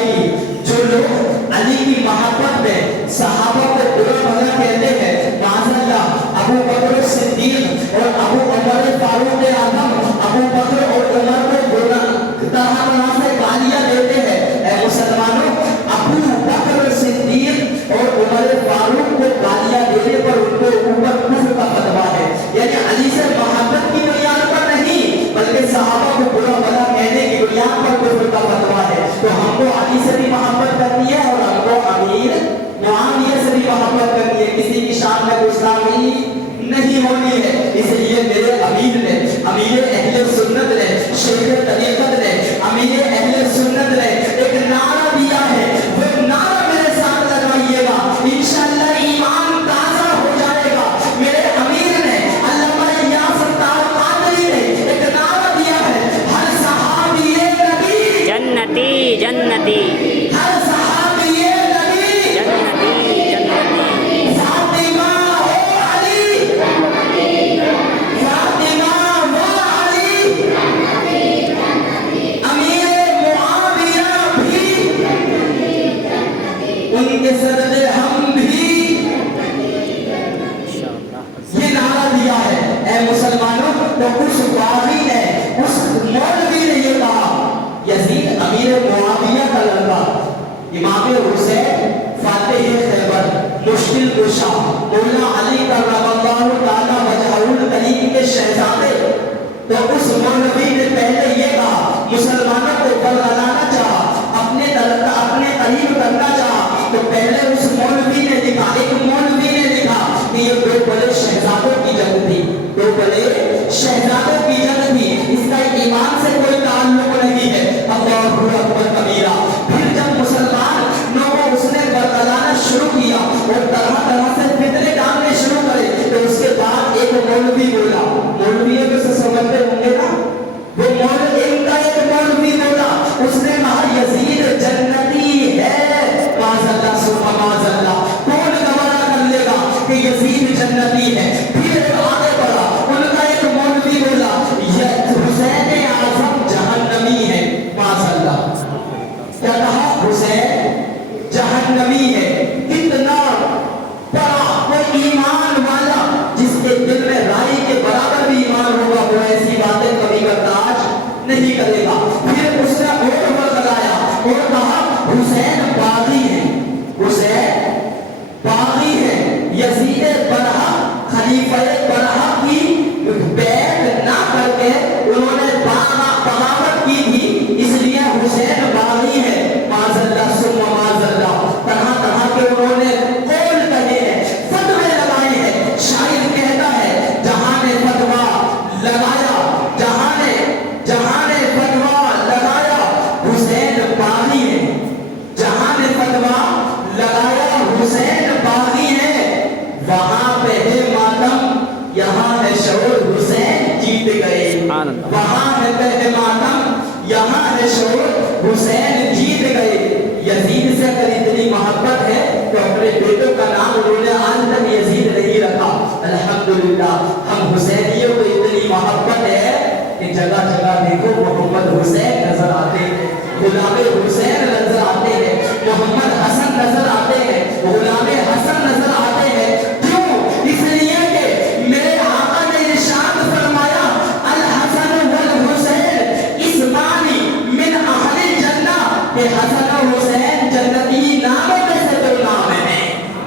जाएगी। जो लोग अली की मोहब्बत में सहाबा को बुरा भला कहते हैं, माज़अल्लाह अबू बकर सिद्दीक और अबू उमर फारूक आज़म, अबू बकर और उमर को बुरा तरह से गालियां देते हैं। ऐ मुसलमानों, अबू बकर सिद्दीक और उमर फारूक को गालियां देने पर उनको ऊपर कुफ्र का फतवा है। यानी अली से मोहब्बत की बुनियाद पर नहीं, बल्कि सहाबा को बुरा भला कहने की बुनियाद पर कुफ्र का फतवा है। तो हमको अली से भी मोहब्बत करनी है और हमको अमीर मुआविया से भी मोहब्बत करनी है। किसी की शान में गुस्ताखी नहीं होनी है। इसलिए मेरे अमीर ने, अमीर अहले सुन्नत ने, शेख तरीक़त ने, अमीर अहले सुन्नत ने एक नारा दिया है, वो नारा मेरे साथ लगाइएगा, इंशाअल्लाह ईमान ताज़ा हो जाएगा। मेरे अमीर ने अल्लामा इलियास कादरी ने एक नारा दिया है, हर सहाबी नबी जन्नती जन्नती, हर सहाबी नबी जन्नती जन्नती, फातिमा हो अली, फातिमा हो अली, अमीर मुआविया भी, उनके सदक़े हम भी, ये नारा दिया है। ऐ मुसलमानों, तो उस बागी ने, उस मौलवी ने ये कहा, यजीद अमीर मुआविया का लड़का, इमाम हुसैन फातिह खैबर, मुश्किल कुशा, मौला अली करमल्लाहु ताला वजहुल करीम के शहजादे, तो उस मौलवी ने पहले ये कहा, मुसलमानों को बरगलाना चाहा, अपने करीब करना चाहा, तो पहले उस मौलवी ने लिखा, एक मौलवी ने लिखा कि ये दो बड़े शहजादों की जंग थी, दो बड़े शहजादों की जंग थी, इसका ईमान से कोई ताल्लुक नहीं है। अल्लाहु अकबर कबीरा। फिर जब मुसलमानों को उसने बरगलाना शुरू किया और तरह तरह से फितने डालने शुरू करे, तो उसके बाद एक मौलवी बोला, मौलवियों को से समझते होंगे ना, वो मौलवी, इनका एक मौलवी बोला, उसने कहा यजीद जन्नती है, माज़अल्लाह सुब्हान माज़अल्लाह, कौन गवाह कर लेगा कि यजीद जन्नती है। फिर आगे बढ़ा, उनका एक मौलवी बोला हुसैन आज़म जहन्नमी है, माज़अल्लाह। क्या कहा? हुसैन जहन्नमी है। कितना बड़ा कोई ईमान वाला, जिसके दिल में राई के बराबर भी ईमान होगा, वो ऐसी बातें कभी बर्दाश्त नहीं करेगा। फिर उसने और बरगलाया और कहा हुसैन बागी है, हुसैन बागी है, यजीद बरहा खलीफा बरहा की बैत ना करके उन्होंने बगावत की थी, इसलिए हुसैन बागी है, माज़अल्लाह सुम्मा माज़अल्लाह। तरह तरह के उन्होंने कौल कहे हैं, फतवे लगाए हैं। शायर कहता है, जहां ने फतवा लगाया, जहां ने फतवा लगाया, हुसैन बागी है, जहां ने फतवा लगाया, हुसैन बागी है, वहां पे है मातम, यहाँ है शोर, हुसैन जीत गए। वहां है पहले मातम, यहाँ है शोर, हुसैन जीत गए। यजीद से अगर इतनी मोहब्बत है तो अपने बेटों का नाम उन्होंने आज तक यजीद नहीं रखा। अल्हम्दुलिल्लाह, हम हुसैनियों को इतनी मोहब्बत है कि जगह जगह देखो मोहम्मद हुसैन नजर आते हैं, गुलाम हुसैन नजर आते हैं, मोहम्मद हसन नजर आते हैं, गुलाम हसन नजर आते हैं। क्यों? इसलिए कि मेरे आका ने इरशाद फरमाया, अल हसन वल हुसैन इस्मानी मिन अहलिल जन्नह, कि हसन और हुसैन जन्नत